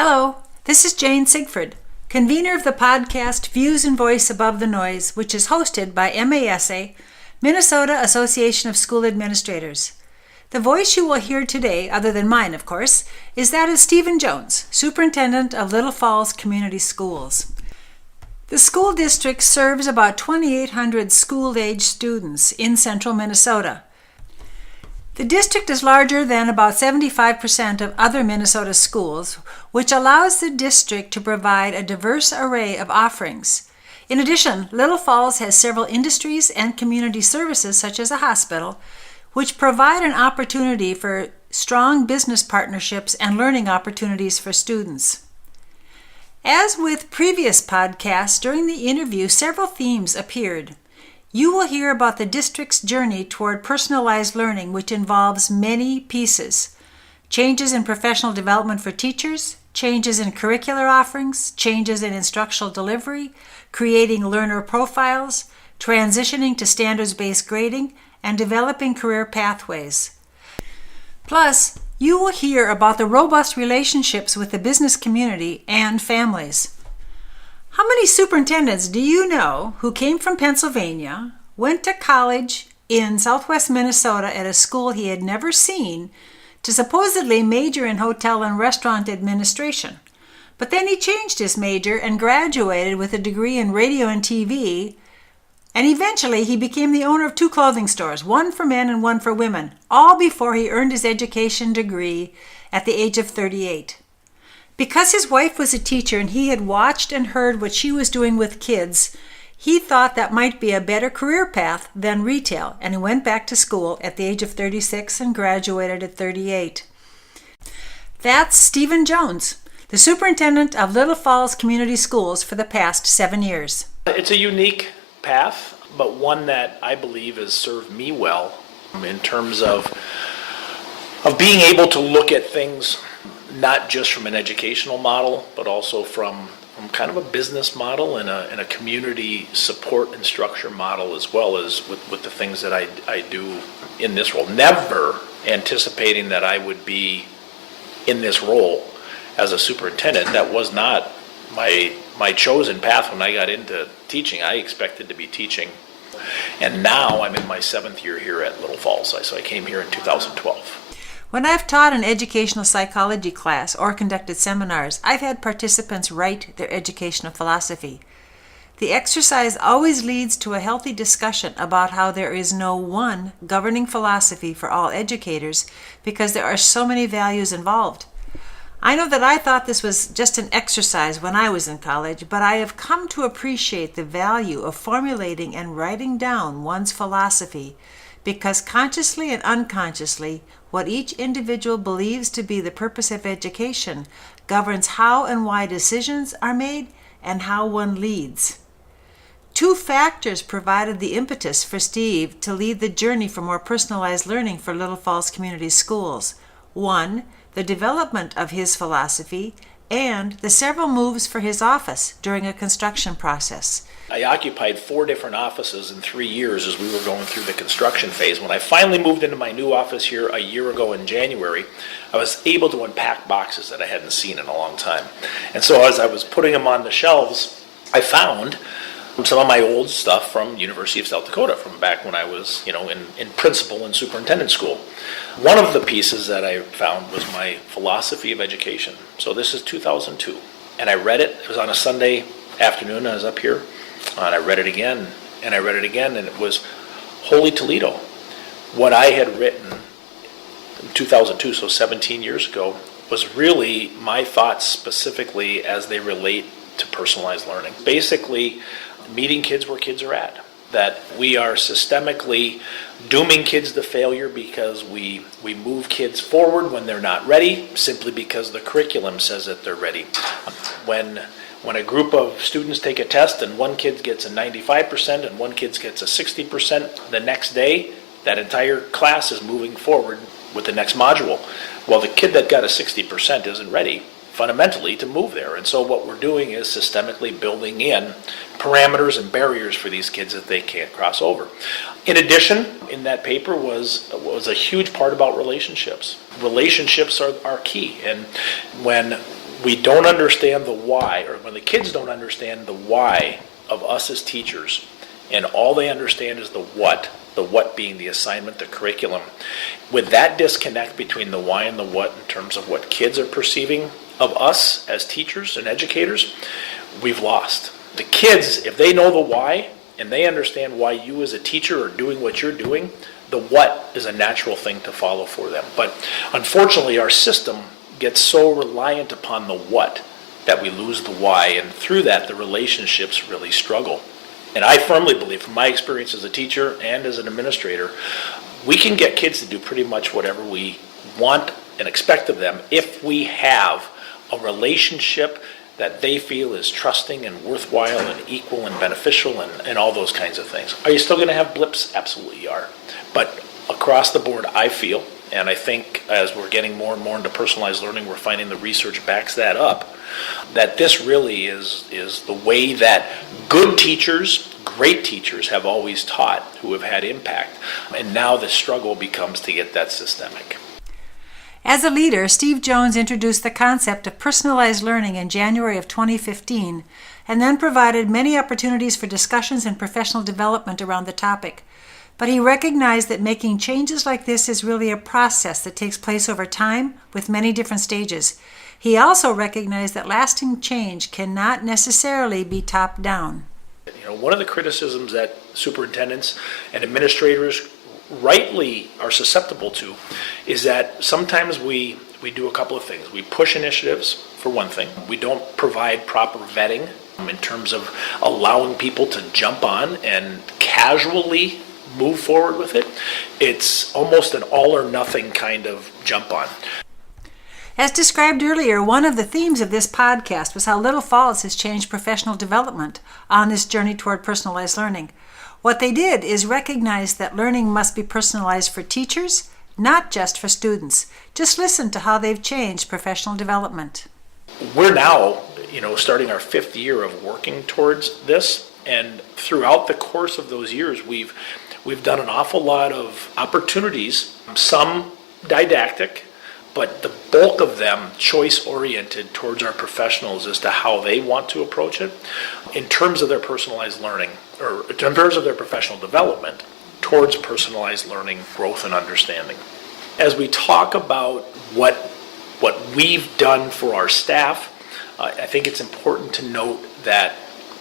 Hello, this is Jane Sigford, convener of the podcast Views and Voice Above the Noise, which is hosted by MASA, Minnesota Association of School Administrators. The voice you will hear today, other than mine, of course, is that of Stephen Jones, Superintendent of Little Falls Community Schools. The school district serves about 2,800 school-age students in central Minnesota. The district is larger than about 75% of other Minnesota schools, which allows the district to provide a diverse array of offerings. In addition, Little Falls has several industries and community services, such as a hospital, which provide an opportunity for strong business partnerships and learning opportunities for students. As with previous podcasts, during the interview, several themes appeared. You will hear about the district's journey toward personalized learning, which involves many pieces. Changes in professional development for teachers, changes in curricular offerings, changes in instructional delivery, creating learner profiles, transitioning to standards-based grading, and developing career pathways. Plus, you will hear about the robust relationships with the business community and families. How many superintendents do you know who came from Pennsylvania, went to college in southwest Minnesota at a school he had never seen, to supposedly major in hotel and restaurant administration? But then he changed his major and graduated with a degree in radio and TV, and eventually he became the owner of 2 clothing stores, one for men and one for women, all before he earned his education degree at the age of 38. Because his wife was a teacher and he had watched and heard what she was doing with kids, he thought that might be a better career path than retail, and he went back to school at the age of 36 and graduated at 38. That's Stephen Jones, the superintendent of Little Falls Community Schools for the past 7 years. It's a unique path, but one that I believe has served me well in terms of being able to look at things not just from an educational model, but also from kind of a business model and a community support and structure model, as well as with the things that I do in this role. Never anticipating that I would be in this role as a superintendent. That was not my chosen path when I got into teaching. I expected to be teaching. And now I'm in my 7th year here at Little Falls. So I came here in 2012. When I've taught an educational psychology class or conducted seminars, I've had participants write their educational philosophy. The exercise always leads to a healthy discussion about how there is no one governing philosophy for all educators because there are so many values involved. I know that I thought this was just an exercise when I was in college, but I have come to appreciate the value of formulating and writing down one's philosophy, because consciously and unconsciously, what each individual believes to be the purpose of education governs how and why decisions are made and how one leads. 2 factors provided the impetus for Steve to lead the journey for more personalized learning for Little Falls Community Schools. 1, the development of his philosophy, and the several moves for his office during a construction process. I occupied 4 different offices in 3 years as we were going through the construction phase. When I finally moved into my new office here a year ago in January, I was able to unpack boxes that I hadn't seen in a long time. And so as I was putting them on the shelves, I found some of my old stuff from University of South Dakota from back when I was, in principal and superintendent school. One of the pieces that I found was my philosophy of education. So this is 2002. And I read it. It was on a Sunday afternoon. I was up here. And I read it again, and I read it again, and it was Holy Toledo. What I had written in 2002, so 17 years ago, was really my thoughts specifically as they relate to personalized learning. Basically, meeting kids where kids are at. That we are systemically dooming kids to failure because we move kids forward when they're not ready, simply because the curriculum says that they're ready. When a group of students take a test and one kid gets a 95% and one kid gets a 60%, the next day, that entire class is moving forward with the next module. Well, the kid that got a 60% isn't ready fundamentally to move there. And so what we're doing is systemically building in parameters and barriers for these kids that they can't cross over. In addition, in that paper was a huge part about relationships. Relationships are key. And when we don't understand the why, or when the kids don't understand the why of us as teachers, and all they understand is the what being the assignment, the curriculum, with that disconnect between the why and the what in terms of what kids are perceiving of us as teachers and educators, we've lost. The kids, if they know the why, and they understand why you as a teacher are doing what you're doing, the what is a natural thing to follow for them. But unfortunately, our system gets so reliant upon the what that we lose the why, and through that the relationships really struggle. And I firmly believe, from my experience as a teacher and as an administrator, we can get kids to do pretty much whatever we want and expect of them if we have a relationship that they feel is trusting and worthwhile and equal and beneficial and all those kinds of things. Are you still going to have blips? Absolutely you are. But across the board, I feel, and I think as we're getting more and more into personalized learning, we're finding the research backs that up, that this really is the way that good teachers, great teachers have always taught, who have had impact. And now the struggle becomes to get that systemic. As a leader, Steve Jones introduced the concept of personalized learning in January of 2015, and then provided many opportunities for discussions and professional development around the topic. But he recognized that making changes like this is really a process that takes place over time with many different stages. He also recognized that lasting change cannot necessarily be top-down. One of the criticisms that superintendents and administrators rightly are susceptible to is that sometimes we do a couple of things. We push initiatives, for one thing. We don't provide proper vetting in terms of allowing people to jump on and casually move forward with it. It's almost an all or nothing kind of jump on. As described earlier, one of the themes of this podcast was how Little Falls has changed professional development on this journey toward personalized learning. What they did is recognize that learning must be personalized for teachers, not just for students. Just listen to how they've changed professional development. We're now, starting our 5th year of working towards this, and throughout the course of those years, we've done an awful lot of opportunities, some didactic, but the bulk of them choice-oriented towards our professionals as to how they want to approach it in terms of their personalized learning, or in terms of their professional development towards personalized learning, growth, and understanding. As we talk about what we've done for our staff, I think it's important to note that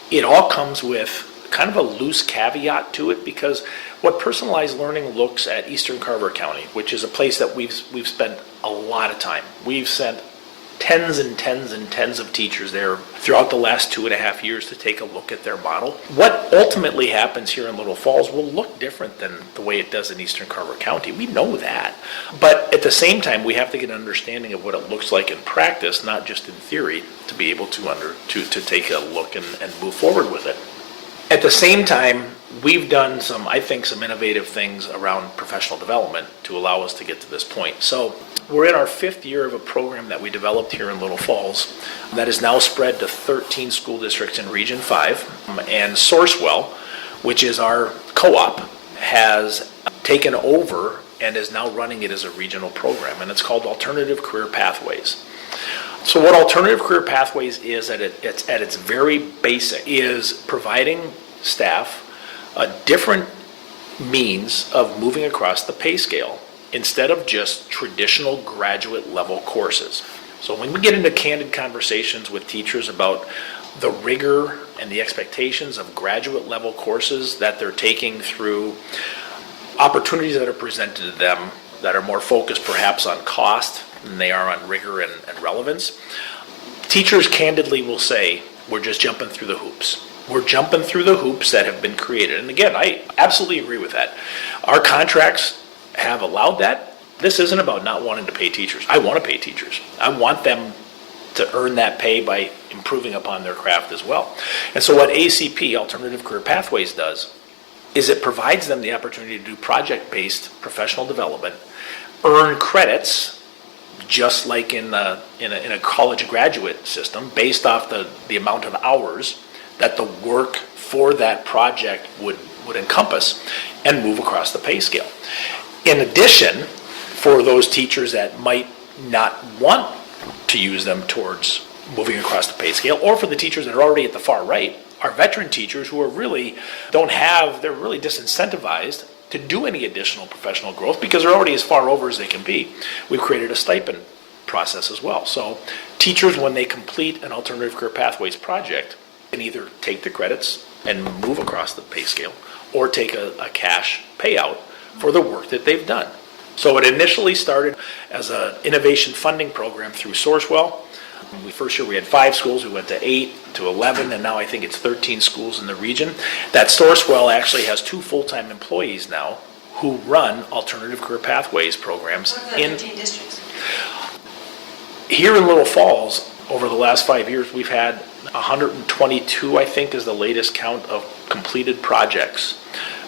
it all comes with kind of a loose caveat to it, because what personalized learning looks at Eastern Carver County, which is a place that we've spent a lot of time. We've sent tens and tens and tens of teachers there throughout the last 2.5 years to take a look at their model. What ultimately happens here in Little Falls will look different than the way it does in Eastern Carver County. We know that. But at the same time, we have to get an understanding of what it looks like in practice, not just in theory, to be able to take a look and move forward with it. At the same time, we've done some innovative things around professional development to allow us to get to this point. So we're in our 5th year of a program that we developed here in Little Falls that is now spread to 13 school districts in Region 5. And Sourcewell, which is our co-op, has taken over and is now running it as a regional program. And it's called Alternative Career Pathways. So what Alternative Career Pathways is at its very basic is providing staff a different means of moving across the pay scale instead of just traditional graduate level courses. So when we get into candid conversations with teachers about the rigor and the expectations of graduate level courses that they're taking through opportunities that are presented to them that are more focused perhaps on cost than they are on rigor and relevance, teachers candidly will say, we're just jumping through the hoops. We're jumping through the hoops that have been created. And again, I absolutely agree with that. Our contracts have allowed that. This isn't about not wanting to pay teachers. I want to pay teachers. I want them to earn that pay by improving upon their craft as well. And so what ACP, Alternative Career Pathways, does is it provides them the opportunity to do project-based professional development, earn credits, just like in a college graduate system, based off the amount of hours that the work for that project would encompass, and move across the pay scale. In addition, for those teachers that might not want to use them towards moving across the pay scale, or for the teachers that are already at the far right, our veteran teachers who are really they're really disincentivized to do any additional professional growth because they're already as far over as they can be. We've created a stipend process as well. So teachers, when they complete an alternative career pathways project, can either take the credits and move across the pay scale or take a cash payout for the work that they've done. So it initially started as an innovation funding program through Sourcewell. First year we had 5 schools, we went to 8 to 11, and now I think it's 13 schools in the region. That Sourcewell actually has 2 full-time employees now who run alternative career pathways programs in 13 districts. Here in Little Falls. Over the last 5 years, we've had 122, I think, is the latest count of completed projects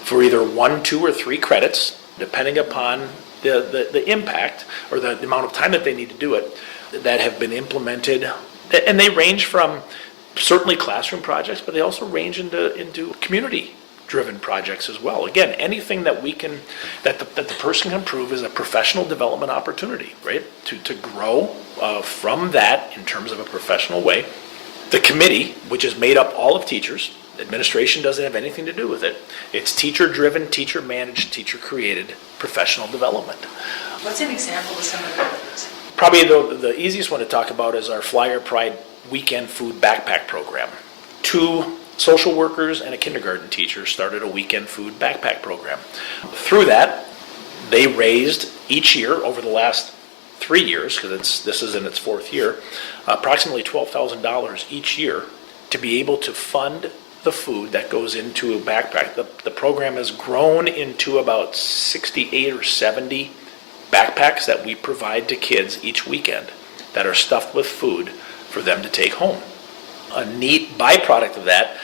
for either 1, 2, or 3 credits, depending upon the impact or the amount of time that they need to do it, that have been implemented. And they range from certainly classroom projects, but they also range into community-driven projects as well. Again, anything that we can, that the person can prove is a professional development opportunity, right? To grow from that in terms of a professional way. The committee, which is made up all of teachers, administration doesn't have anything to do with it. It's teacher-driven, teacher-managed, teacher-created professional development. What's an example of some of those? Probably the easiest one to talk about is our Flyer Pride Weekend Food Backpack Program. 2 social workers and a kindergarten teacher started a weekend food backpack program. Through that, they raised each year over the last 3 years, because this is in its 4th year, approximately $12,000 each year to be able to fund the food that goes into a backpack. The program has grown into about 68 or 70 backpacks that we provide to kids each weekend that are stuffed with food for them to take home. A neat byproduct of that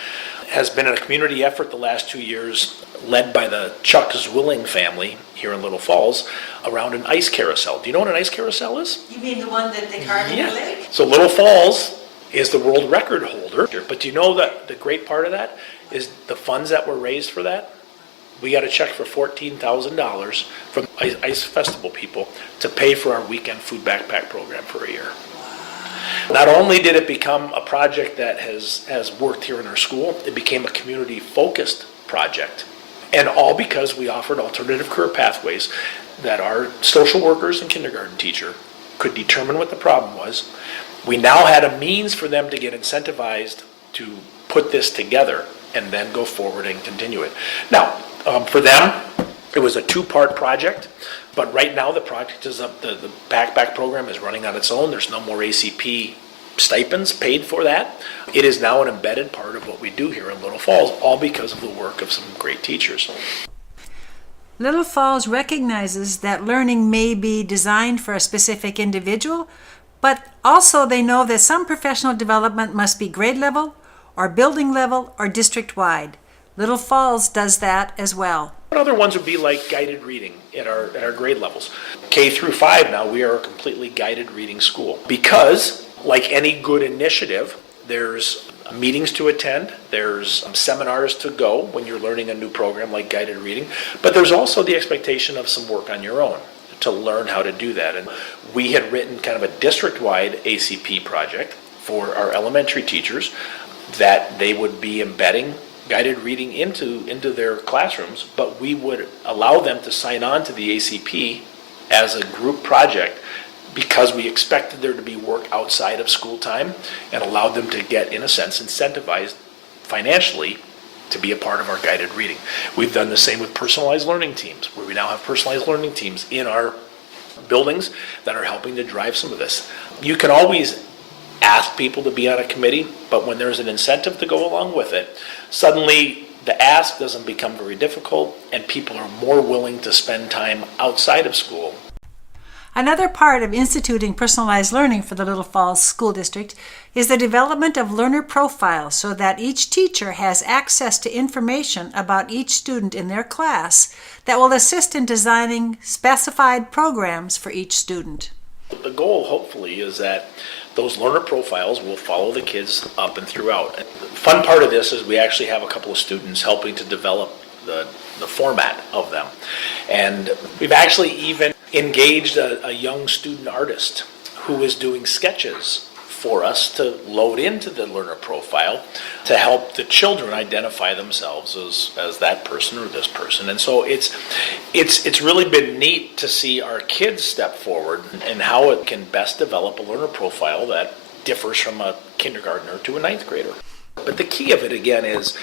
has been a community effort the last 2 years led by the Chuck Zwilling family here in Little Falls around an ice carousel. Do you know what an ice carousel is? You mean the one that they carved in the lake? So Little Falls is the world record holder, but do you know that the great part of that is the funds that were raised for that? We got a check for $14,000 from Ice Festival people to pay for our weekend food backpack program for a year. Not only did it become a project that has worked here in our school, it became a community-focused project. And all because we offered alternative career pathways that our social workers and kindergarten teacher could determine what the problem was. We now had a means for them to get incentivized to put this together and then go forward and continue it. Now, for them, it was a 2-part project, but right now the project is up. The backpack program is running on its own. There's no more ACP stipends paid for that. It is now an embedded part of what we do here in Little Falls, all because of the work of some great teachers. Little Falls recognizes that learning may be designed for a specific individual, but also they know that some professional development must be grade level, or building level, or district-wide. Little Falls does that as well. Other ones would be like guided reading at our grade levels. K through 5 now, we are a completely guided reading school. Because, like any good initiative, there's meetings to attend, there's seminars to go when you're learning a new program like guided reading, but there's also the expectation of some work on your own to learn how to do that. And we had written kind of a district-wide ACP project for our elementary teachers that they would be embedding guided reading into their classrooms, but we would allow them to sign on to the ACP as a group project because we expected there to be work outside of school time and allowed them to get, in a sense, incentivized financially to be a part of our guided reading. We've done the same with personalized learning teams, where we now have personalized learning teams in our buildings that are helping to drive some of this. You can always ask people to be on a committee, but when there's an incentive to go along with it, suddenly the ask doesn't become very difficult and people are more willing to spend time outside of school. Another part of instituting personalized learning for the Little Falls School District is the development of learner profiles so that each teacher has access to information about each student in their class that will assist in designing specified programs for each student. The goal, hopefully, is that those learner profiles will follow the kids up and throughout. The fun part of this is we actually have a couple of students helping to develop the format of them. And we've actually even engaged a young student artist who is doing sketches for us to load into the learner profile to help the children identify themselves as that person or this person. And so it's really been neat to see our kids step forward and how it can best develop a learner profile that differs from a kindergartner to a ninth grader. But the key of it again is,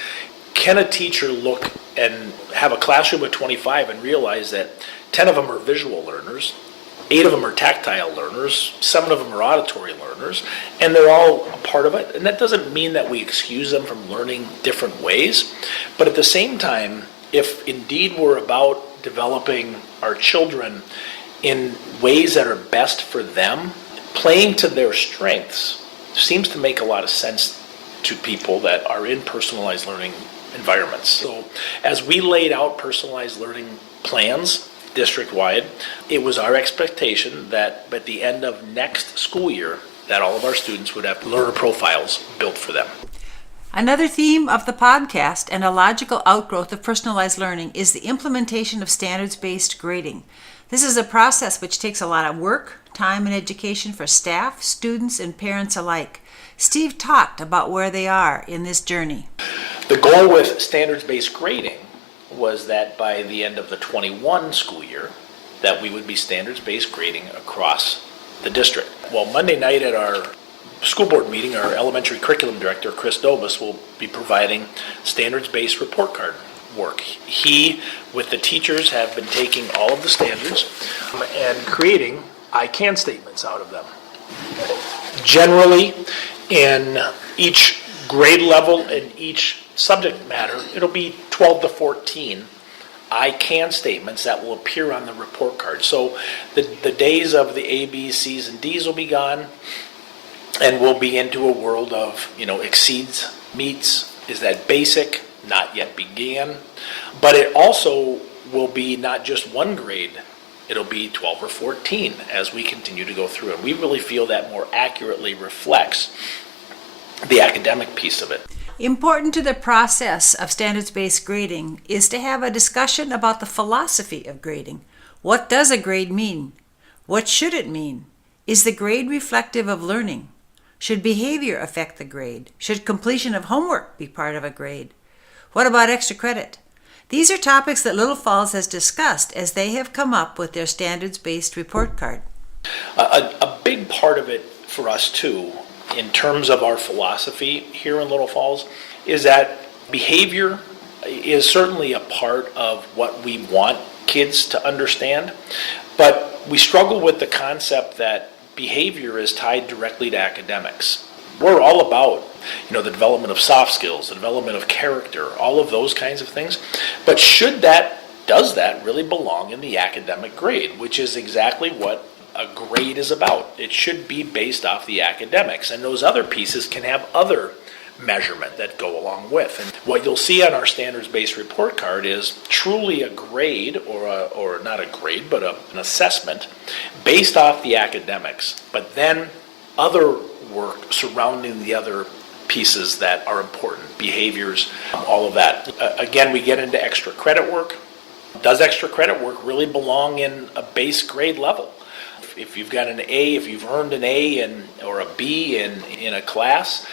can a teacher look and have a classroom of 25 and realize that 10 of them are visual learners, 8 of them are tactile learners, 7 of them are auditory learners, and they're all a part of it. And that doesn't mean that we excuse them from learning different ways, but at the same time, if indeed we're about developing our children in ways that are best for them, playing to their strengths seems to make a lot of sense to people that are in personalized learning environments. So as we laid out personalized learning plans district-wide, it was our expectation that at the end of next school year that all of our students would have learner profiles built for them. Another theme of the podcast and a logical outgrowth of personalized learning is the implementation of standards-based grading. This is a process which takes a lot of work, time, and education for staff, students, and parents alike. Steve talked about where they are in this journey. The goal with standards-based grading was that by the end of the 21 school year, that we would be standards-based grading across the district. Well, Monday night at our school board meeting, our elementary curriculum director, Chris Dobus, will be providing standards-based report card work. He, with the teachers, have been taking all of the standards and creating I can statements out of them. Generally, in each grade level and each subject matter, it'll be 12 to 14 I can statements that will appear on the report card. So the days of the A, B, C's, and D's will be gone, and we'll be into a world of, exceeds, meets, is that basic, not yet began. But it also will be not just one grade, it'll be 12 or 14 as we continue to go through. And we really feel that more accurately reflects the academic piece of it. Important to the process of standards-based grading is to have a discussion about the philosophy of grading. What does a grade mean? What should it mean? Is the grade reflective of learning? Should behavior affect the grade? Should completion of homework be part of a grade? What about extra credit? These are topics that Little Falls has discussed as they have come up with their standards-based report card. A big part of it for us too, in terms of our philosophy here in Little Falls, is that behavior is certainly a part of what we want kids to understand, but we struggle with the concept that behavior is tied directly to academics. We're all about, the development of soft skills, the development of character, all of those kinds of things. But does that really belong in the academic grade, which is exactly what a grade is about? It should be based off the academics, and those other pieces can have other measurement that go along with. And what you'll see on our standards-based report card is truly a grade, or not a grade, but an assessment based off the academics, but then other work surrounding the other pieces that are important, behaviors, all of that. Again, we get into extra credit work. Does extra credit work really belong in a base grade level? If you've got an A, if you've earned an A or a B in a class,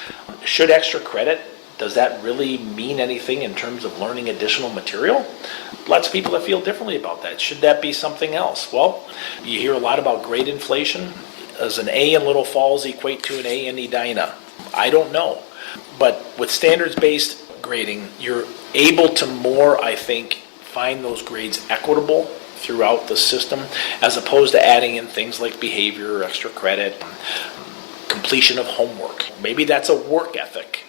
should extra credit, does that really mean anything in terms of learning additional material? Lots of people that feel differently about that. Should that be something else? Well, you hear a lot about grade inflation. Does an A in Little Falls equate to an A in Edina? I don't know. But with standards-based grading, you're able to more, I think, find those grades equitable throughout the system, as opposed to adding in things like behavior or extra credit, completion of homework. Maybe that's a work ethic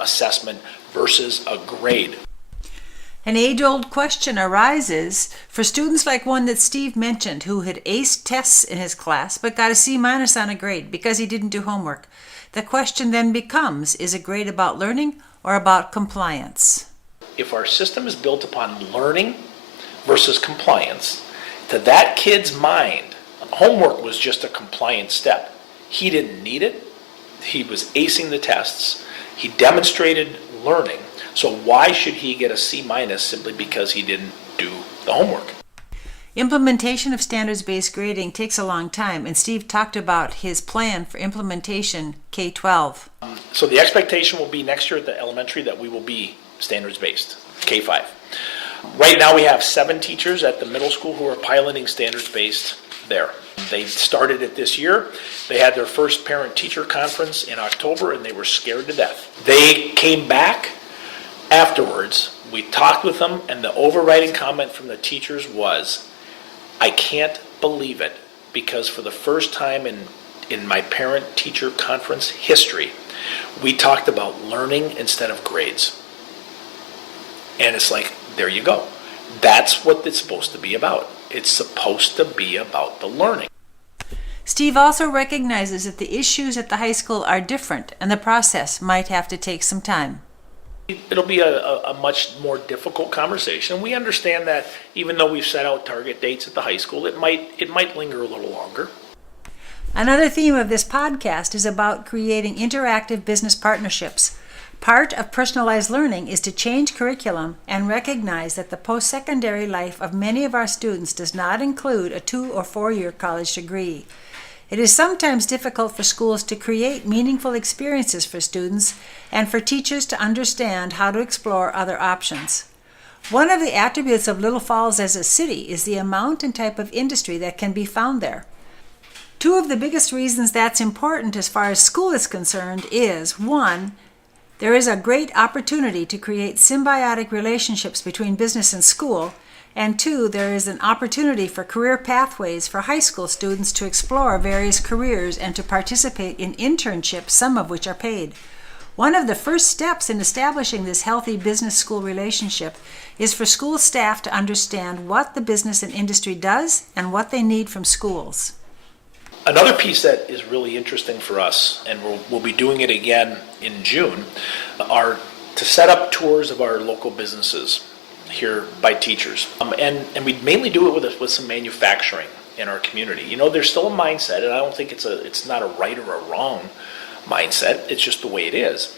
assessment versus a grade. An age-old question arises for students like one that Steve mentioned, who had aced tests in his class but got a C- on a grade because he didn't do homework. The question then becomes, is a grade about learning or about compliance? If our system is built upon learning versus compliance, to that kid's mind, homework was just a compliance step. He didn't need it. He was acing the tests. He demonstrated learning. So why should he get a C- simply because he didn't do the homework? Implementation of standards-based grading takes a long time, and Steve talked about his plan for implementation K-12. So the expectation will be next year at the elementary that we will be standards-based, K5. Right now we have 7 teachers at the middle school who are piloting standards-based there. They started it this year. They had their first parent-teacher conference in October, and they were scared to death. They came back afterwards. We talked with them, and the overriding comment from the teachers was, I can't believe it, because for the first time in my parent-teacher conference history, we talked about learning instead of grades. And it's like, there you go. That's what it's supposed to be about. It's supposed to be about the learning. Steve also recognizes that the issues at the high school are different, and the process might have to take some time. It'll be a much more difficult conversation. We understand that even though we've set out target dates at the high school, it might linger a little longer. Another theme of this podcast is about creating interactive business partnerships. Part of personalized learning is to change curriculum and recognize that the post-secondary life of many of our students does not include a 2 or 4-year college degree. It is sometimes difficult for schools to create meaningful experiences for students and for teachers to understand how to explore other options. One of the attributes of Little Falls as a city is the amount and type of industry that can be found there. 2 of the biggest reasons that's important as far as school is concerned is, 1, there is a great opportunity to create symbiotic relationships between business and school, and 2, there is an opportunity for career pathways for high school students to explore various careers and to participate in internships, some of which are paid. One of the first steps in establishing this healthy business-school relationship is for school staff to understand what the business and industry does and what they need from schools. Another piece that is really interesting for us, and we'll be doing it again in June, are to set up tours of our local businesses here by teachers. And we mainly do it with some manufacturing in our community. You know, there's still a mindset, and I don't think it's not a right or a wrong mindset, it's just the way it is,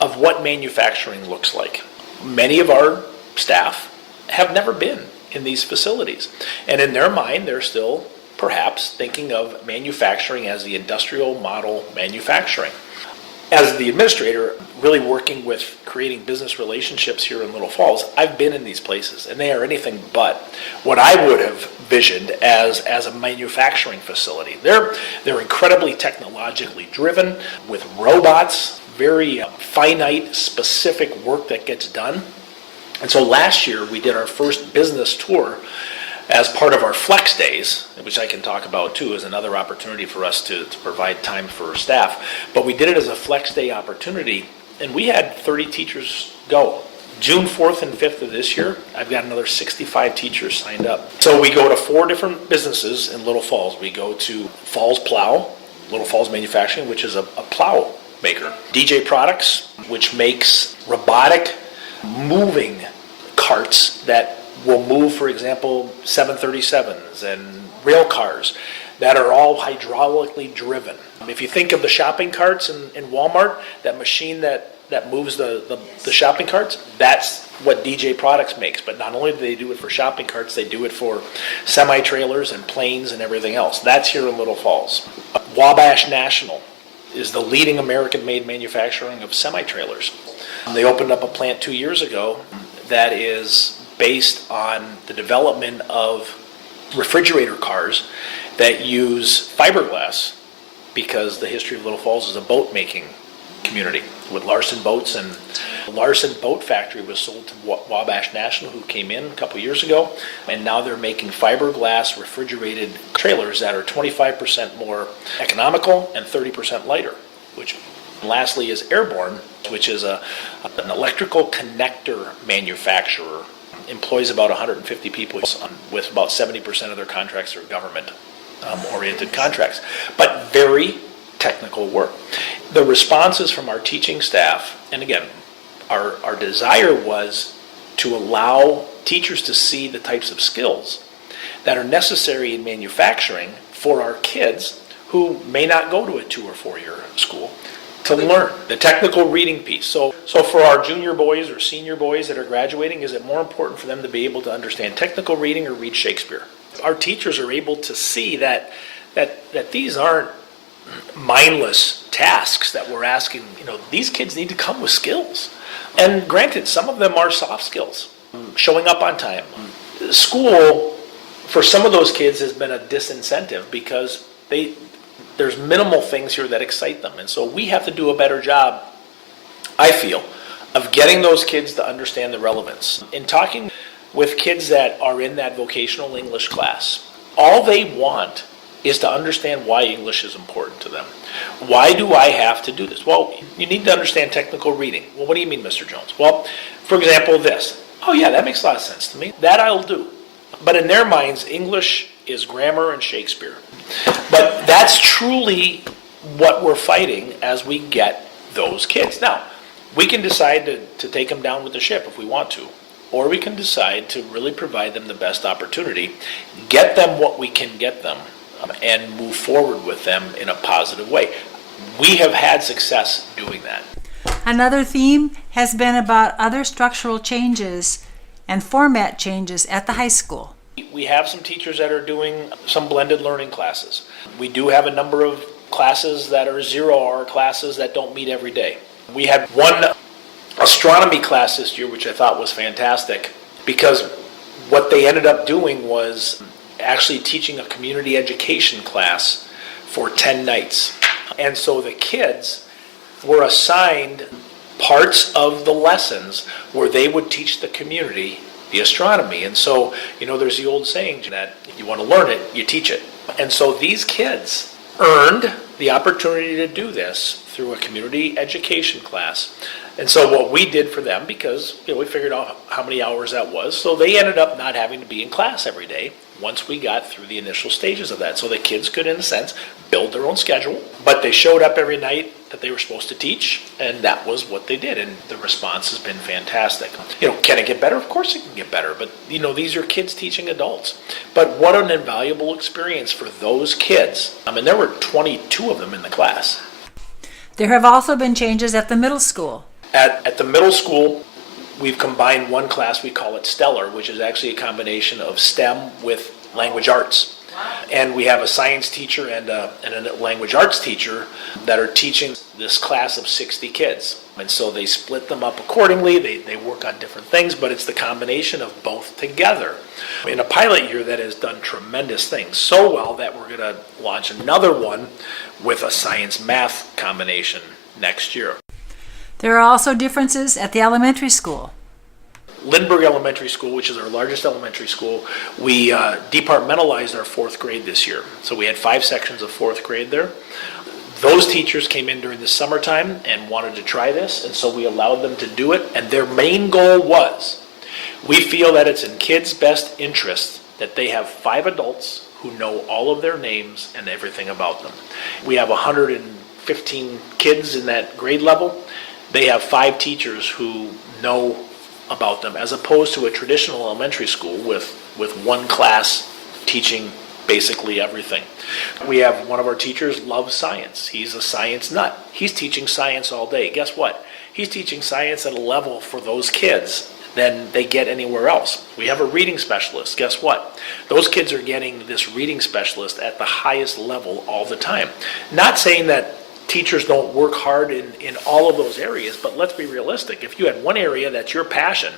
of what manufacturing looks like. Many of our staff have never been in these facilities, and in their mind, they're still perhaps thinking of manufacturing as the industrial model manufacturing. As the administrator, really working with creating business relationships here in Little Falls, I've been in these places, and they are anything but what I would have visioned as a manufacturing facility. They're incredibly technologically driven with robots, very finite, specific work that gets done. And so last year we did our first business tour as part of our flex days, which I can talk about too, is another opportunity for us to provide time for staff. But we did it as a flex day opportunity, and we had 30 teachers go. June 4th and 5th of this year, I've got another 65 teachers signed up. So we go to 4 different businesses in Little Falls. We go to Falls Plow, Little Falls Manufacturing, which is a plow maker. DJ Products, which makes robotic moving carts that will move, for example, 737s and rail cars that are all hydraulically driven. If you think of the shopping carts in Walmart, that machine that moves the shopping carts, that's what DJ Products makes. But not only do they do it for shopping carts, they do it for semi-trailers and planes and everything else. That's here in Little Falls. Wabash National is the leading American-made manufacturing of semi-trailers. They opened up a plant 2 years ago that is based on the development of refrigerator cars that use fiberglass, because the history of Little Falls is a boat making community with Larson Boats, and the Larson Boat Factory was sold to Wabash National, who came in a couple years ago, and now they're making fiberglass refrigerated trailers that are 25% more economical and 30% lighter, which lastly is Airborne, which is an electrical connector manufacturer. Employs about 150 people, with about 70% of their contracts are government-oriented contracts, but very technical work. The responses from our teaching staff, and again, our desire was to allow teachers to see the types of skills that are necessary in manufacturing for our kids who may not go to a 2 or 4 year school to learn the technical reading piece. So for our junior boys or senior boys that are graduating, is it more important for them to be able to understand technical reading or read Shakespeare? Our teachers are able to see that these aren't mindless tasks that we're asking. These kids need to come with skills. And granted, some of them are soft skills. Showing up on time. School, for some of those kids, has been a disincentive because there's minimal things here that excite them. And so we have to do a better job, I feel, of getting those kids to understand the relevance. In talking with kids that are in that vocational English class, all they want is to understand why English is important to them. Why do I have to do this? Well, you need to understand technical reading. Well, what do you mean, Mr. Jones? Well, for example, this. Oh yeah, that makes a lot of sense to me. That I'll do. But in their minds, English is grammar and Shakespeare. But that's truly what we're fighting as we get those kids. Now, we can decide to take them down with the ship if we want to. Or we can decide to really provide them the best opportunity, get them what we can get them, and move forward with them in a positive way. We have had success doing that. Another theme has been about other structural changes and format changes at the high school. We have some teachers that are doing some blended learning classes. We do have a number of classes that are 0-hour classes that don't meet every day. We had one astronomy class this year, which I thought was fantastic, because what they ended up doing was actually teaching a community education class for 10 nights. And so the kids were assigned parts of the lessons where they would teach the community the astronomy. And so, there's the old saying that if you want to learn it, you teach it. And so these kids earned the opportunity to do this through a community education class. And so what we did for them, because we figured out how many hours that was, so they ended up not having to be in class every day once we got through the initial stages of that. So the kids could, in a sense, build their own schedule, but they showed up every night that they were supposed to teach, and that was what they did, and the response has been fantastic. Can it get better? Of course it can get better, but these are kids teaching adults. But what an invaluable experience for those kids. And there were 22 of them in the class. There have also been changes at the middle school. At the middle school, we've combined one class, we call it Stellar, which is actually a combination of STEM with language arts. And we have a science teacher and a language arts teacher that are teaching this class of 60 kids. And so they split them up accordingly. They work on different things, but it's the combination of both together. In a pilot year that has done tremendous things, so well that we're going to launch another one with a science-math combination next year. There are also differences at the elementary school. Lindbergh Elementary School, which is our largest elementary school, we departmentalized our 4th grade this year. So we had 5 sections of 4th grade there. Those teachers came in during the summertime and wanted to try this, and so we allowed them to do it. And their main goal was, we feel that it's in kids' best interest that they have 5 adults who know all of their names and everything about them. We have 115 kids in that grade level. They have 5 teachers who know about them, as opposed to a traditional elementary school with one class teaching basically everything. We have one of our teachers loves science. He's a science nut. He's teaching science all day. Guess what? He's teaching science at a level for those kids than they get anywhere else. We have a reading specialist. Guess what? Those kids are getting this reading specialist at the highest level all the time. Not saying that teachers don't work hard in all of those areas, but let's be realistic. If you had one area that's your passion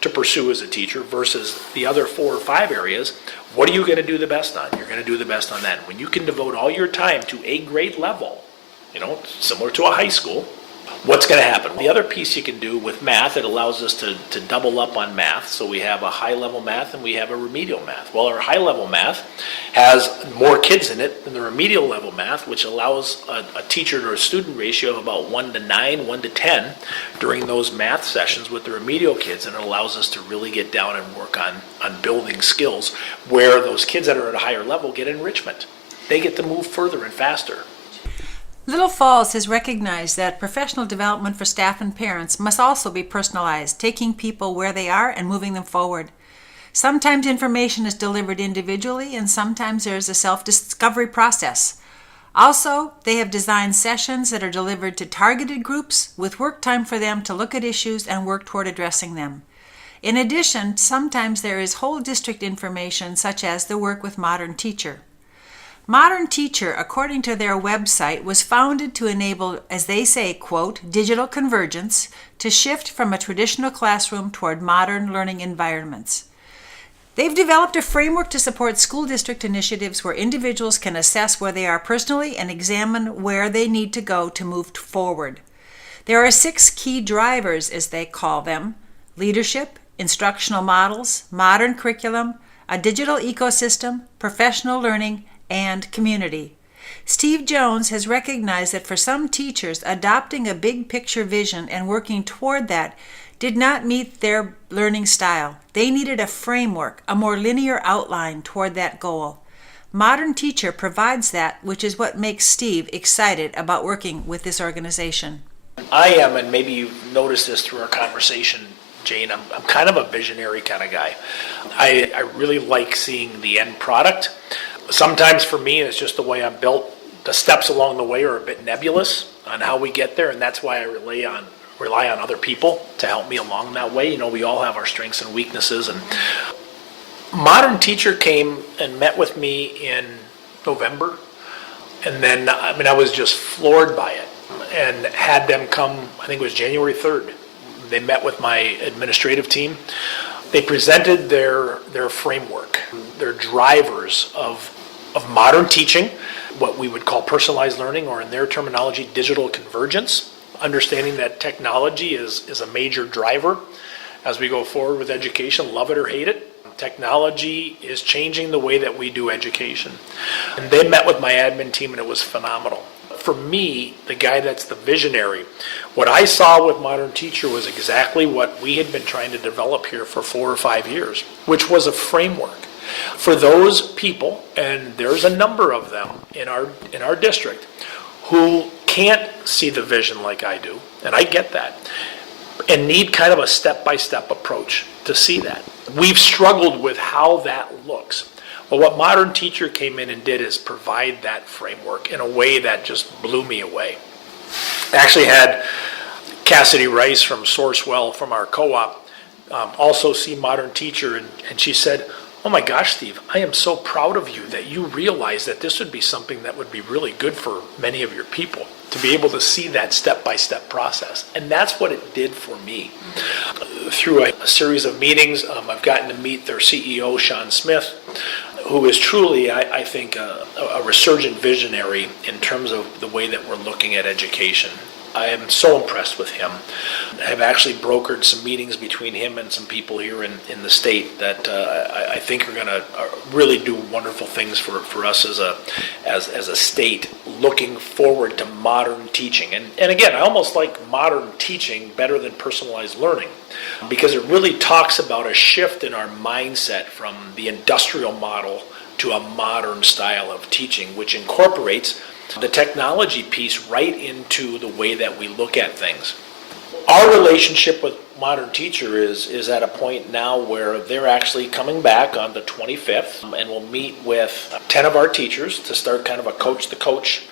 to pursue as a teacher versus the other 4 or 5 areas, what are you going to do the best on? You're going to do the best on that. When you can devote all your time to a grade level, similar to a high school, what's going to happen? The other piece you can do with math, it allows us to double up on math. So we have a high-level math and we have a remedial math. Well, our high-level math has more kids in it than the remedial level math, which allows a teacher to a student ratio of about 1 to 9, 1 to 10 during those math sessions with the remedial kids. And it allows us to really get down and work on building skills where those kids that are at a higher level get enrichment. They get to move further and faster. Little Falls has recognized that professional development for staff and parents must also be personalized, taking people where they are and moving them forward. Sometimes information is delivered individually, and sometimes there is a self-discovery process. Also, they have designed sessions that are delivered to targeted groups with work time for them to look at issues and work toward addressing them. In addition, sometimes there is whole district information such as the work with Modern Teacher. Modern Teacher, according to their website, was founded to enable, as they say, quote, digital convergence to shift from a traditional classroom toward modern learning environments. They've developed a framework to support school district initiatives where individuals can assess where they are personally and examine where they need to go to move forward. There are 6 key drivers, as they call them: leadership, instructional models, modern curriculum, a digital ecosystem, professional learning, and community. Steve Jones has recognized that for some teachers, adopting a big picture vision and working toward that did not meet their learning style. They needed a framework, a more linear outline toward that goal. Modern Teacher provides that, which is what makes Steve excited about working with this organization. I am, and maybe you've noticed this through our conversation, Jane, I'm kind of a visionary kind of guy. I really like seeing the end product. Sometimes for me, it's just the way I'm built. The steps along the way are a bit nebulous on how we get there, and that's why I rely on other people to help me along that way. You know, we all have our strengths and weaknesses. And Modern Teacher came and met with me in November, and then I was just floored by it, and had them come. I think it was January 3rd. They met with my administrative team. They presented their framework, their drivers of modern teaching, what we would call personalized learning, or in their terminology, digital convergence, understanding that technology is a major driver as we go forward with education, love it or hate it. Technology is changing the way that we do education. And they met with my admin team, and it was phenomenal. For me, the guy that's the visionary, what I saw with Modern Teacher was exactly what we had been trying to develop here for 4 or 5 years, which was a framework for those people, and there's a number of them in our district, who can't see the vision like I do, and I get that, and need kind of a step-by-step approach to see that. We've struggled with how that looks. Well, what Modern Teacher came in and did is provide that framework in a way that just blew me away. I actually had Cassidy Rice from Sourcewell, from our co-op, also see Modern Teacher, and she said, "Oh my gosh, Steve, I am so proud of you that you realize that this would be something that would be really good for many of your people, to be able to see that step-by-step process." And that's what it did for me. Through a series of meetings, I've gotten to meet their CEO, Sean Smith, who is truly, I think, a resurgent visionary in terms of the way that we're looking at education. I am so impressed with him. I have actually brokered some meetings between him and some people here in the state that I think are going to really do wonderful things for us as a state, looking forward to modern teaching. And again, I almost like modern teaching better than personalized learning, because it really talks about a shift in our mindset from the industrial model to a modern style of teaching, which incorporates the technology piece right into the way that we look at things. Our relationship with Modern Teacher is at a point now where they're actually coming back on the 25th, and we'll meet with 10 of our teachers to start kind of a coach-to-coach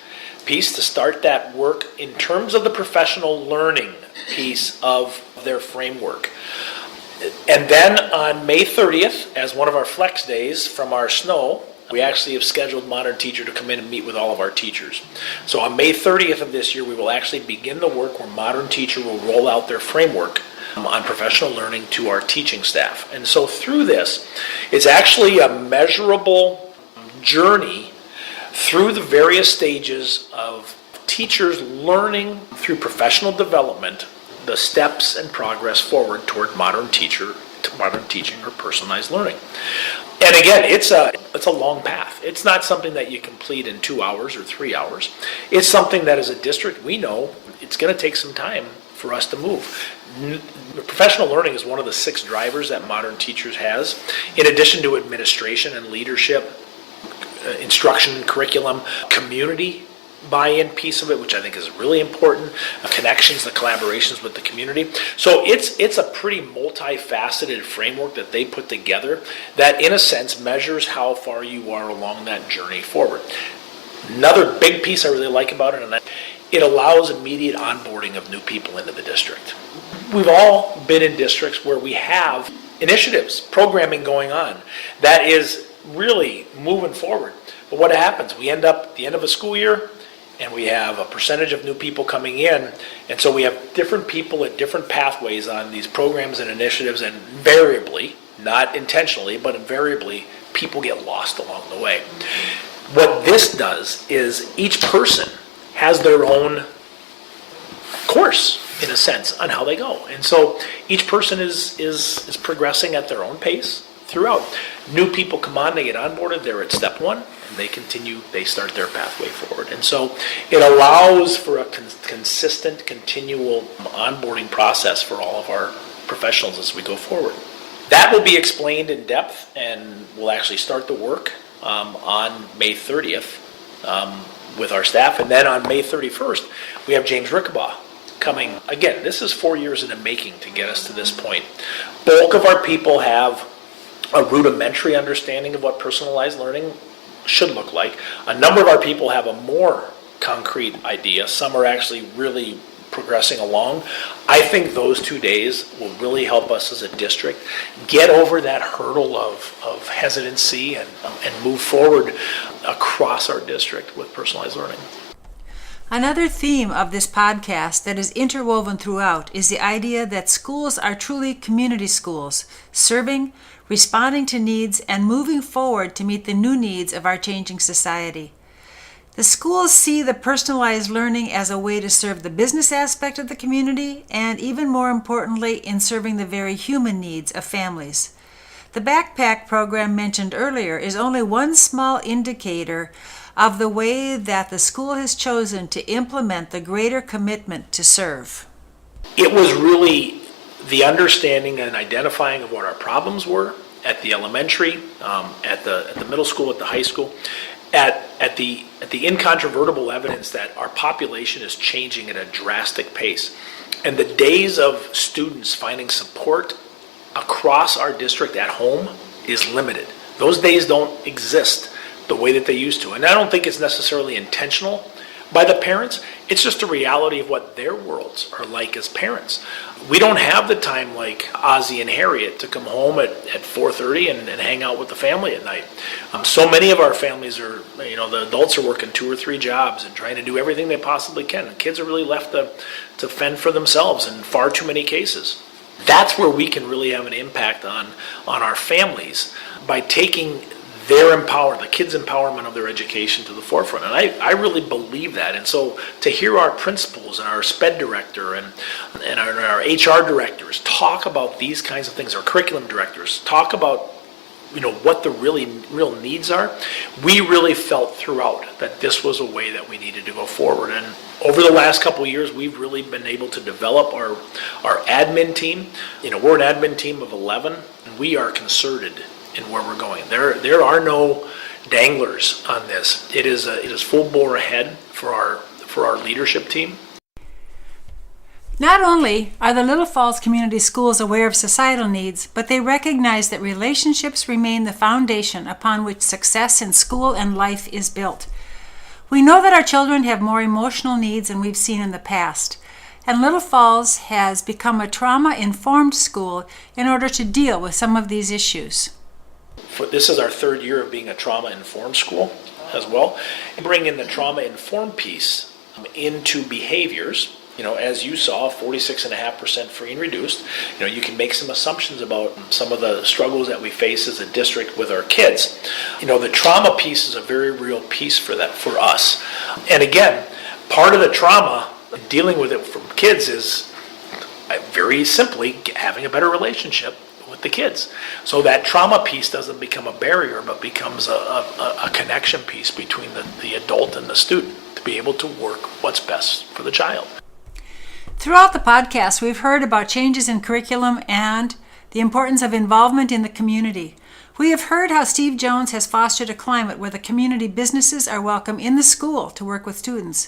piece, to start that work in terms of the professional learning piece of their framework. And then on May 30th, as one of our flex days from our snow, we actually have scheduled Modern Teacher to come in and meet with all of our teachers. So on May 30th of this year, we will actually begin the work where Modern Teacher will roll out their framework on professional learning to our teaching staff. And so through this, it's actually a measurable journey through the various stages of teachers learning through professional development the steps and progress forward toward modern teaching or personalized learning. And again, it's a long path. It's not something that you complete in 2 hours or 3 hours. It's something that as a district, we know it's going to take some time for us to move. Professional learning is one of the 6 drivers that Modern Teachers has, in addition to administration and leadership, instruction, curriculum, community buy-in piece of it, which I think is really important, connections, the collaborations with the community. So it's a pretty multifaceted framework that they put together that, in a sense, measures how far you are along that journey forward. Another big piece I really like about it, and it allows immediate onboarding of new people into the district. We've all been in districts where we have initiatives, programming going on that is really moving forward. But what happens? We end up at the end of a school year and we have a percentage of new people coming in, and so we have different people at different pathways on these programs and initiatives, and invariably, not intentionally, but invariably, people get lost along the way. What this does is each person has their own course, in a sense, on how they go. And so each person is progressing at their own pace throughout. New people come on, they get onboarded, they're at step one, and they continue, they start their pathway forward. And so it allows for a consistent, continual onboarding process for all of our professionals as we go forward. That will be explained in depth, and we'll actually start the work on May 30th with our staff. And then on May 31st, we have James Rickabaugh coming. Again, this is 4 years in the making to get us to this point. Bulk of our people have a rudimentary understanding of what personalized learning should look like. A number of our people have a more concrete idea. Some are actually really progressing along. I think those 2 days will really help us as a district get over that hurdle of hesitancy and move forward across our district with personalized learning. Another theme of this podcast that is interwoven throughout is the idea that schools are truly community schools, serving, responding to needs, and moving forward to meet the new needs of our changing society. The schools see the personalized learning as a way to serve the business aspect of the community, and even more importantly, in serving the very human needs of families. The backpack program mentioned earlier is only one small indicator of the way that the school has chosen to implement the greater commitment to serve. It was really the understanding and identifying of what our problems were at the elementary, at the middle school, at the high school, at the incontrovertible evidence that our population is changing at a drastic pace. And the days of students finding support across our district at home is limited. Those days don't exist the way that they used to. And I don't think it's necessarily intentional by the parents. It's just a reality of what their worlds are like as parents. We don't have the time like Ozzie and Harriet to come home at 4:30 and hang out with the family at night. So many of our families are, the adults are working 2 or 3 jobs and trying to do everything they possibly can. And kids are really left to fend for themselves in far too many cases. That's where we can really have an impact on our families by taking the kids' empowerment of their education to the forefront. And I really believe that. And so to hear our principals and our SPED director and our HR directors talk about these kinds of things, our curriculum directors talk about what the real needs are, we really felt throughout that this was a way that we needed to go forward. And over the last couple of years, we've really been able to develop our admin team. We're an admin team of 11, and we are concerted in where we're going. There are no danglers on this. It is full bore ahead for our leadership team. Not only are the Little Falls Community Schools aware of societal needs, but they recognize that relationships remain the foundation upon which success in school and life is built. We know that our children have more emotional needs than we've seen in the past, and Little Falls has become a trauma-informed school in order to deal with some of these issues. This is our 3rd year of being a trauma-informed school as well. Bring in the trauma-informed piece into behaviors. As you saw, 46.5% free and reduced. You can make some assumptions about some of the struggles that we face as a district with our kids. The trauma piece is a very real piece for us. And again, part of the trauma, dealing with it from kids, is very simply having a better relationship with the kids. So that trauma piece doesn't become a barrier, but becomes a connection piece between the adult and the student to be able to work what's best for the child. Throughout the podcast, we've heard about changes in curriculum and the importance of involvement in the community. We have heard how Steve Jones has fostered a climate where the community businesses are welcome in the school to work with students.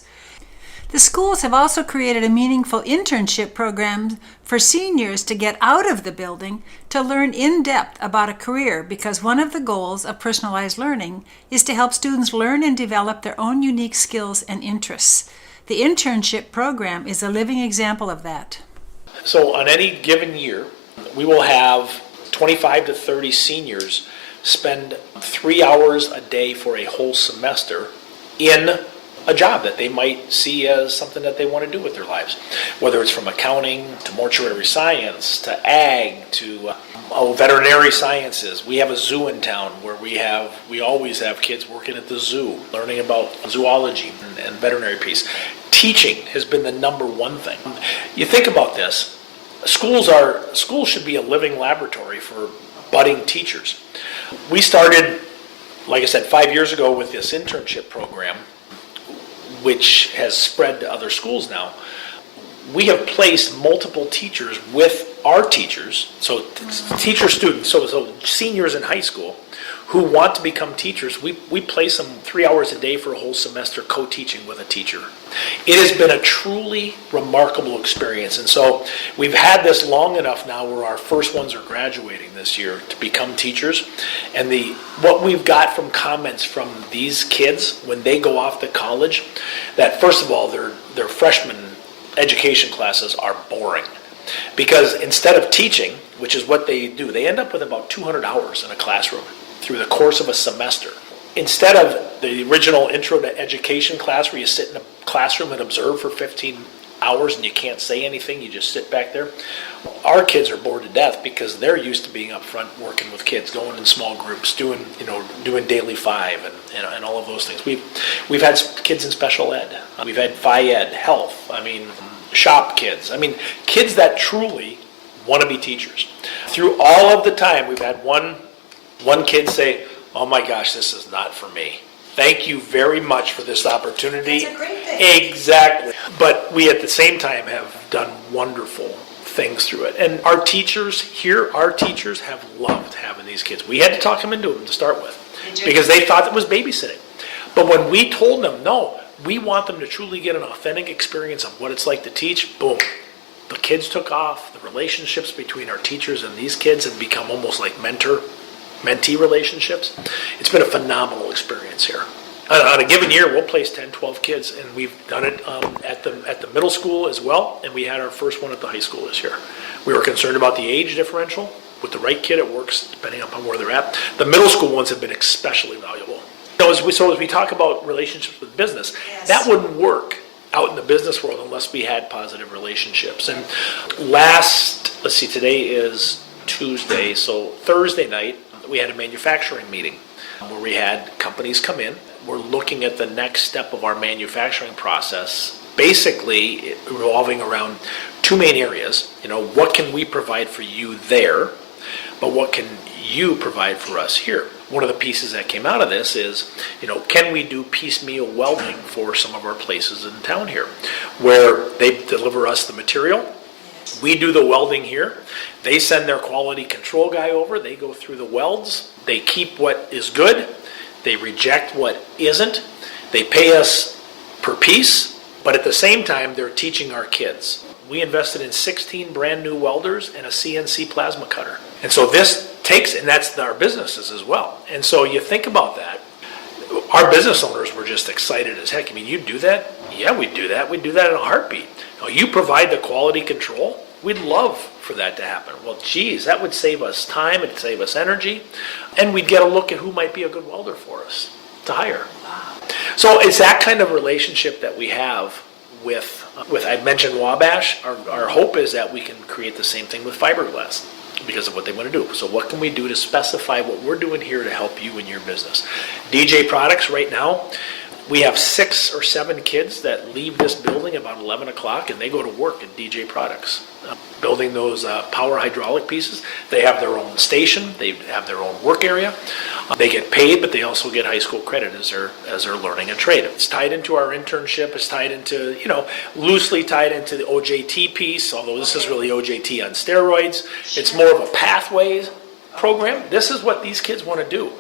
The schools have also created a meaningful internship program for seniors to get out of the building to learn in depth about a career, because one of the goals of personalized learning is to help students learn and develop their own unique skills and interests. The internship program is a living example of that. So on any given year, we will have 25 to 30 seniors spend 3 hours a day for a whole semester in a job that they might see as something that they want to do with their lives. Whether it's from accounting to mortuary science to ag to veterinary sciences. We have a zoo in town where we always have kids working at the zoo, learning about zoology and veterinary piece. Teaching has been the number one thing. You think about this, schools should be a living laboratory for budding teachers. We started, like I said, 5 years ago with this internship program, which has spread to other schools now. We have placed multiple teachers with our teachers, so teacher students, so seniors in high school who want to become teachers. We place them 3 hours a day for a whole semester co-teaching with a teacher. It has been a truly remarkable experience, and so we've had this long enough now where our first ones are graduating this year to become teachers, and what we've got from comments from these kids when they go off to college, that first of all their freshman education classes are boring. Because instead of teaching, which is what they do, they end up with about 200 hours in a classroom through the course of a semester. Instead of the original intro to education class where you sit in a classroom and observe for 15 hours and you can't say anything, you just sit back there. Our kids are bored to death because they're used to being up front working with kids, going in small groups, doing daily five and all of those things. We've had kids in special ed. We've had phy ed, health, shop kids. Kids that truly want to be teachers. Through all of the time, we've had one kid say, "Oh my gosh, this is not for me. Thank you very much for this opportunity." That's a great thing. Exactly. But we at the same time have done wonderful things through it. And our teachers have loved having these kids. We had to talk them into them to start with because they thought it was babysitting. But when we told them, no, we want them to truly get an authentic experience of what it's like to teach, boom. The kids took off. The relationships between our teachers and these kids have become almost like mentee relationships. It's been a phenomenal experience here. On a given year, we'll place 10, 12 kids, and we've done it at the middle school as well, and we had our first one at the high school this year. We were concerned about the age differential. With the right kid, it works depending upon where they're at. The middle school ones have been especially valuable. As we talk about relationships with business, that wouldn't work out in the business world unless we had positive relationships. And today is Tuesday, so Thursday night, we had a manufacturing meeting where we had companies come in. We're looking at the next step of our manufacturing process, basically revolving around two main areas. What can we provide for you there, but what can you provide for us here? One of the pieces that came out of this is, can we do piecemeal welding for some of our places in town here, where they deliver us the material, we do the welding here, they send their quality control guy over, they go through the welds, they keep what is good, they reject what isn't, they pay us per piece, but at the same time, they're teaching our kids. We invested in 16 brand new welders and a CNC plasma cutter. And so this takes, and that's our businesses as well. And so you think about that. Our business owners were just excited as heck. You do that? Yeah, we'd do that. We'd do that in a heartbeat. You provide the quality control? We'd love for that to happen. Well, geez, that would save us time, it'd save us energy, and we'd get a look at who might be a good welder for us to hire. So it's that kind of relationship that we have with I mentioned Wabash. Our hope is that we can create the same thing with fiberglass because of what they want to do. So what can we do to specify what we're doing here to help you in your business? DJ Products right now, we have 6 or 7 kids that leave this building about 11 o'clock and they go to work at DJ Products, building those power hydraulic pieces. They have their own station, they have their own work area. They get paid, but they also get high school credit as they're learning a trade. It's tied into our internship. It's tied into, loosely tied into the OJT piece, although this is really OJT on steroids. It's more of a pathways program. This is what these kids want to do.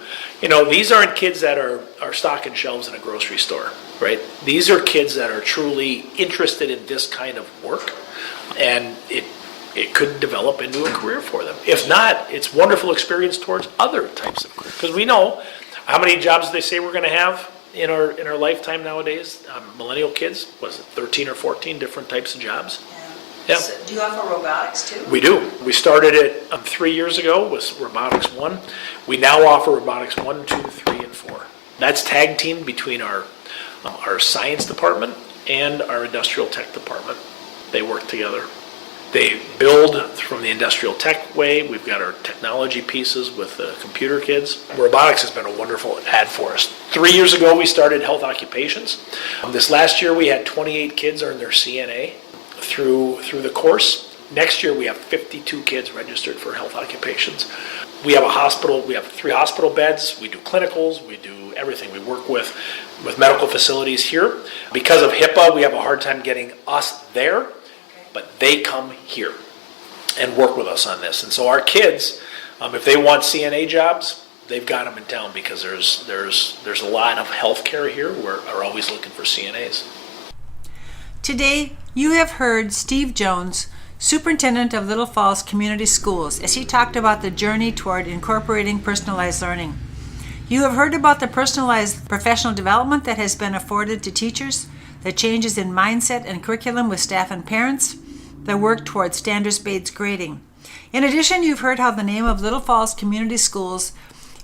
These aren't kids that are stocking shelves in a grocery store, right? These are kids that are truly interested in this kind of work, and it could develop into a career for them. If not, it's wonderful experience towards other types of careers. Because we know how many jobs they say we're going to have in our lifetime nowadays. Millennial kids, was it 13 or 14 different types of jobs? Yeah. So do you offer robotics too? We do. We started it 3 years ago with Robotics 1. We now offer Robotics 1, 2, 3, and 4. That's tag teamed between our science department and our industrial tech department. They work together. They build from the industrial tech way. We've got our technology pieces with the computer kids. Robotics has been a wonderful add for us. 3 years ago, we started health occupations. This last year, we had 28 kids earn their CNA through the course. Next year, we have 52 kids registered for health occupations. We have a hospital. We have 3 hospital beds. We do clinicals. We do everything. We work with medical facilities here. Because of HIPAA, we have a hard time getting us there, but they come here and work with us on this. And so our kids, if they want CNA jobs, they've got them in town because there's a lot of healthcare here. We're always looking for CNAs. Today, you have heard Steve Jones, Superintendent of Little Falls Community Schools, as he talked about the journey toward incorporating personalized learning. You have heard about the personalized professional development that has been afforded to teachers, the changes in mindset and curriculum with staff and parents, the work towards standards-based grading. In addition, you've heard how the name of Little Falls Community Schools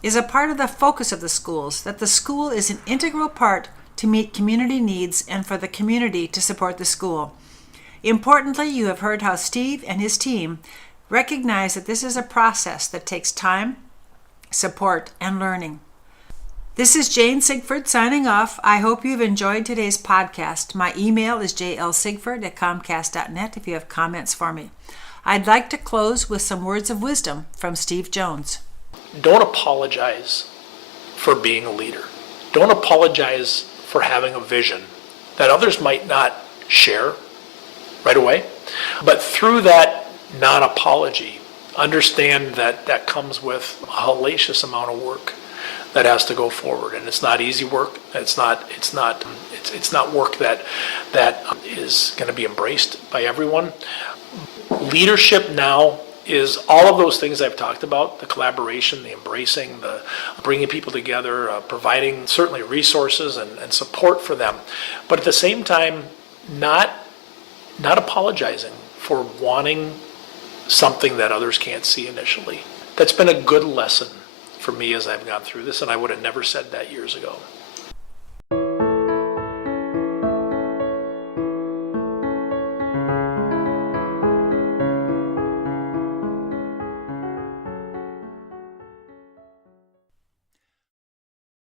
is a part of the focus of the schools, that the school is an integral part to meet community needs and for the community to support the school. Importantly, you have heard how Steve and his team recognize that this is a process that takes time, support, and learning. This is Jane Sigford signing off. I hope you've enjoyed today's podcast. My email is jlsigford@comcast.net if you have comments for me. I'd like to close with some words of wisdom from Steve Jones. Don't apologize for being a leader. Don't apologize for having a vision that others might not share right away. But through that non-apology, understand that that comes with a hellacious amount of work that has to go forward, and it's not easy work. It's not work that is going to be embraced by everyone. Leadership now is all of those things I've talked about: the collaboration, the embracing, the bringing people together, providing certainly resources and support for them, but at the same time, not apologizing for wanting something that others can't see initially. That's been a good lesson for me as I've gone through this, and I would have never said that years ago.